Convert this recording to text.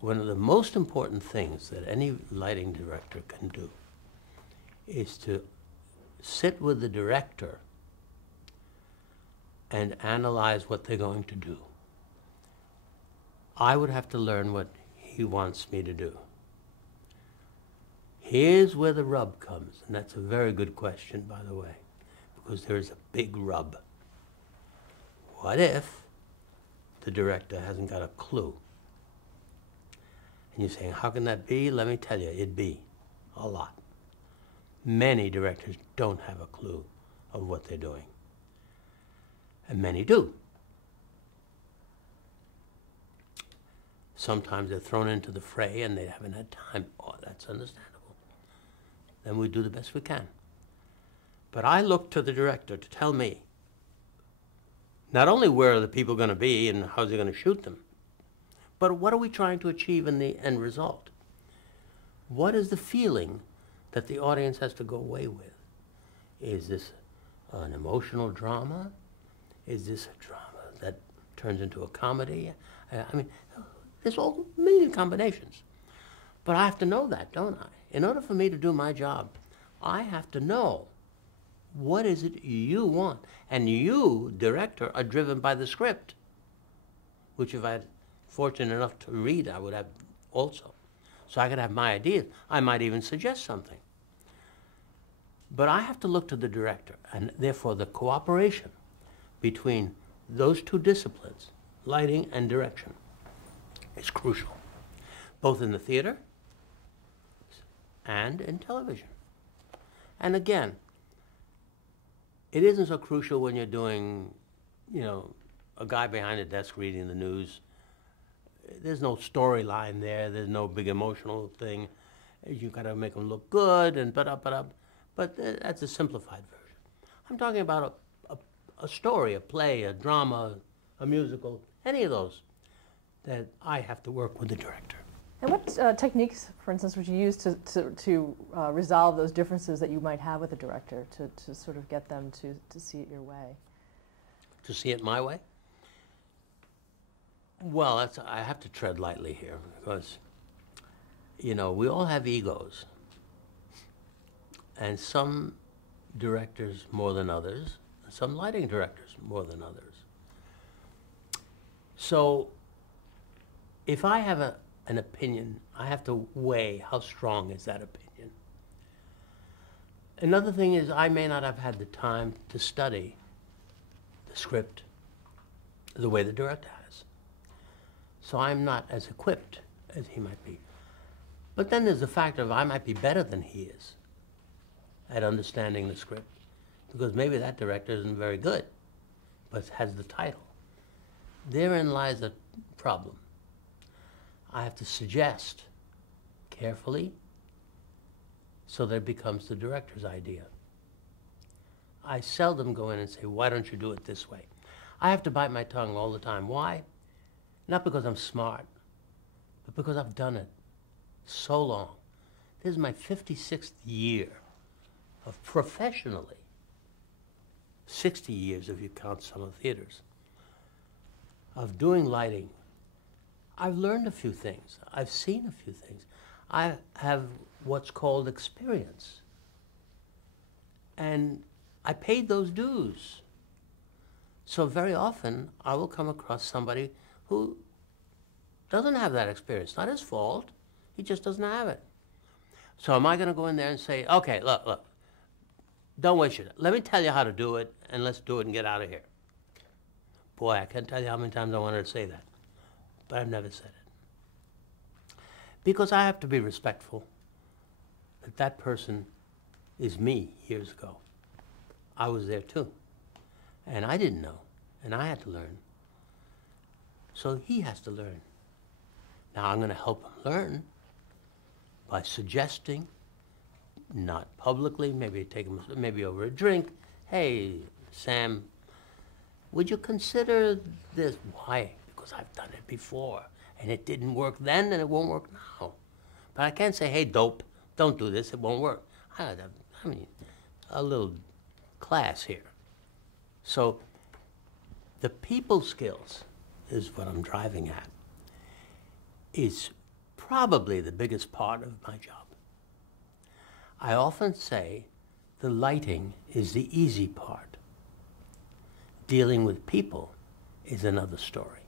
one of the most important things that any lighting director can do is to sit with the director and analyze what they're going to do. I would have to learn what he wants me to do. Here's where the rub comes, and that's a very good question, by the way, because there's a big rub. What if the director hasn't got a clue? And you're saying, how can that be? Let me tell you, it'd be a lot. Many directors don't have a clue of what they're doing, and many do. Sometimes they're thrown into the fray and they haven't had time. Oh, that's understandable. Then we do the best we can. But I look to the director to tell me not only where are the people going to be and how's he going to shoot them, but what are we trying to achieve in the end result? What is the feeling that the audience has to go away with? Is this an emotional drama? Is this a drama that turns into a comedy? I mean, there's all a million combinations. But I have to know that, don't I? In order for me to do my job, I have to know what is it you want. And you, director, are driven by the script, which if I had fortunate enough to read, I would have also. So I could have my ideas. I might even suggest something. But I have to look to the director, and therefore the cooperation between those two disciplines, lighting and direction, is crucial, both in the theater and in television. And again, it isn't so crucial when you're doing, you know, a guy behind a desk reading the news. There's no storyline there. There's no big emotional thing. You got to make them look good and but that's a simplified version. I'm talking about a story, a play, a drama, a musical, any of those that I have to work with the director. And what techniques, for instance, would you use to resolve those differences that you might have with the director, to sort of get them to see it your way? To see it my way? Well, I have to tread lightly here because, you know, we all have egos. And some directors more than others, some lighting directors more than others. So if I have an opinion, I have to weigh how strong is that opinion. Another thing is I may not have had the time to study the script the way the director has. So I'm not as equipped as he might be. But then there's the factor of I might be better than he is at understanding the script, because maybe that director isn't very good, but has the title. Therein lies a problem. I have to suggest carefully so that it becomes the director's idea. I seldom go in and say, why don't you do it this way? I have to bite my tongue all the time. Why? Not because I'm smart, but because I've done it so long. This is my 56th year of professionally, 60 years if you count some of the theaters, of doing lighting. I've learned a few things. I've seen a few things. I have what's called experience. And I paid those dues. So very often I will come across somebody who doesn't have that experience. Not his fault. He just doesn't have it. So am I going to go in there and say, okay, look, don't waste your time. Let me tell you how to do it, and let's do it and get out of here. Boy, I can't tell you how many times I wanted to say that, but I've never said it. Because I have to be respectful that that person is me years ago. I was there too, and I didn't know, and I had to learn. So he has to learn. Now I'm going to help him learn by suggesting, not publicly, maybe take him maybe over a drink. Hey, Sam, would you consider this? Why? Because I've done it before, and it didn't work then, and it won't work now. But I can't say, hey, dope, don't do this, it won't work. I mean, a little class here. So the people skills is what I'm driving at, is probably the biggest part of my job. I often say the lighting is the easy part. Dealing with people is another story.